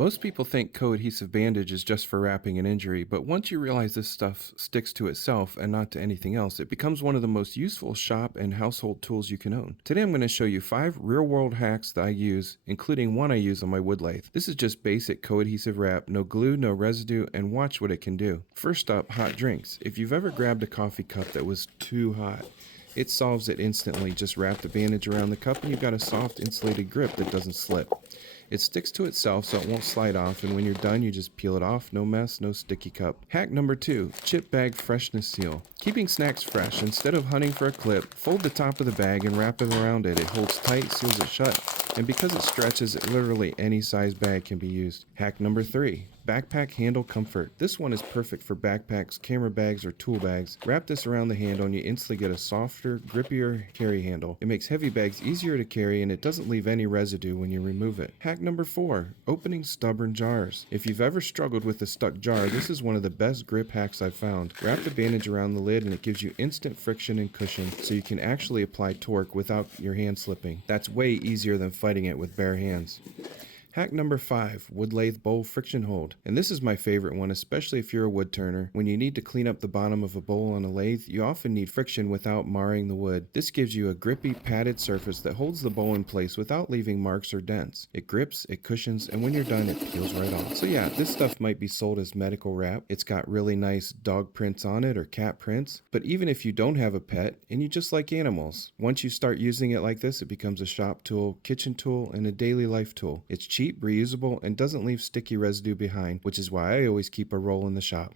Most people think co-adhesive bandage is just for wrapping an injury, but once you realize this stuff sticks to itself and not to anything else, it becomes one of the most useful shop and household tools you can own. Today I'm going to show you 5 real-world hacks that I use, including one I use on my wood lathe. This is just basic co-adhesive wrap, no glue, no residue, and watch what it can do. First up, hot drinks. If you've ever grabbed a coffee cup that was too hot, it solves it instantly. Just wrap the bandage around the cup and you've got a soft insulated grip that doesn't slip. It sticks to itself so it won't slide off, and when you're done you just peel it off. No mess, no sticky cup. Hack number 2, chip bag freshness seal. Keeping snacks fresh. Instead of hunting for a clip, fold the top of the bag and wrap it around it. It holds tight, seals it shut, and because it stretches, literally any size bag can be used. Hack number 3, backpack handle comfort. This one is perfect for backpacks, camera bags, or tool bags. Wrap this around the handle and you instantly get a softer, grippier carry handle. It makes heavy bags easier to carry and it doesn't leave any residue when you remove it. Hack number 4, opening stubborn jars. If you've ever struggled with a stuck jar, this is one of the best grip hacks I've found. Wrap the bandage around the lid and it gives you instant friction and cushion so you can actually apply torque without your hand slipping. That's way easier than fighting it with bare hands. Hack number 5, wood lathe bowl friction hold. And this is my favorite one, especially if you're a wood turner. When you need to clean up the bottom of a bowl on a lathe, you often need friction without marring the wood. This gives you a grippy, padded surface that holds the bowl in place without leaving marks or dents. It grips, it cushions, and when you're done, it peels right off. So yeah, this stuff might be sold as medical wrap. It's got really nice dog prints on it or cat prints. But even if you don't have a pet and you just like animals, once you start using it like this, it becomes a shop tool, kitchen tool, and a daily life tool. It's cheap, reusable, and doesn't leave sticky residue behind, which is why I always keep a roll in the shop.